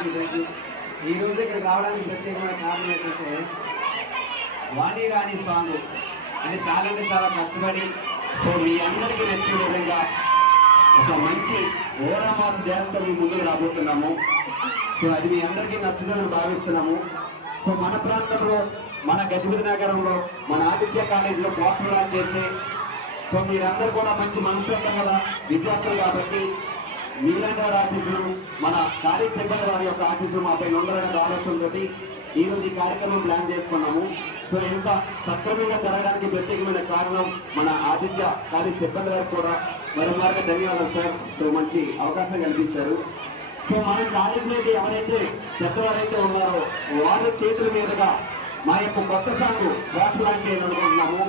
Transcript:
అందరికీ ఈ రోజు ఇక్కడ రావడానికి ప్రత్యేకమైన కారణం ఏంటంటే వాణి రాణి సాంగ్ అంటే చాలా కష్టపడి సో మీ అందరికీ నచ్చే విధంగా ఒక మంచి ఓరామాస జాతర మీ ముందుకు రాబోతున్నాము. సో అది మీ అందరికీ నచ్చుతుందని భావిస్తున్నాము. సో మన ప్రాంతంలో మన గజపతి నగరంలో మన ఆదిత్య కాలేజీలో పోస్టర్ లాంచ్ చేస్తే సో మీరందరూ కూడా మంచి మనసుతో కూడా విద్యార్థులు కాబట్టి మీలాంటి వారి ఆఫీసులు మన కాలేజ్ సిబ్బంది వారి యొక్క ఆఫీసులు మాపై ఉండాలనే ఆలోచనతో ఈరోజు ఈ కార్యక్రమం ప్లాన్ చేసుకున్నాము. సో ఇంత సక్రమంగా జరగడానికి ప్రత్యేకమైన కారణం మన ఆదిత్య కాలేజ్ సిబ్బంది వారికి కూడా మరొక ధన్యవాదాలు సార్. సో మంచి అవకాశం కల్పించారు. సో మన కాలేజీలో ఎవరైతే పెద్దవారైతే ఉన్నారో వాళ్ళ చేతుల మీదుగా మా యొక్క కొత్త సాంగ్ లాంచ్ చేయాలనుకుంటున్నాము.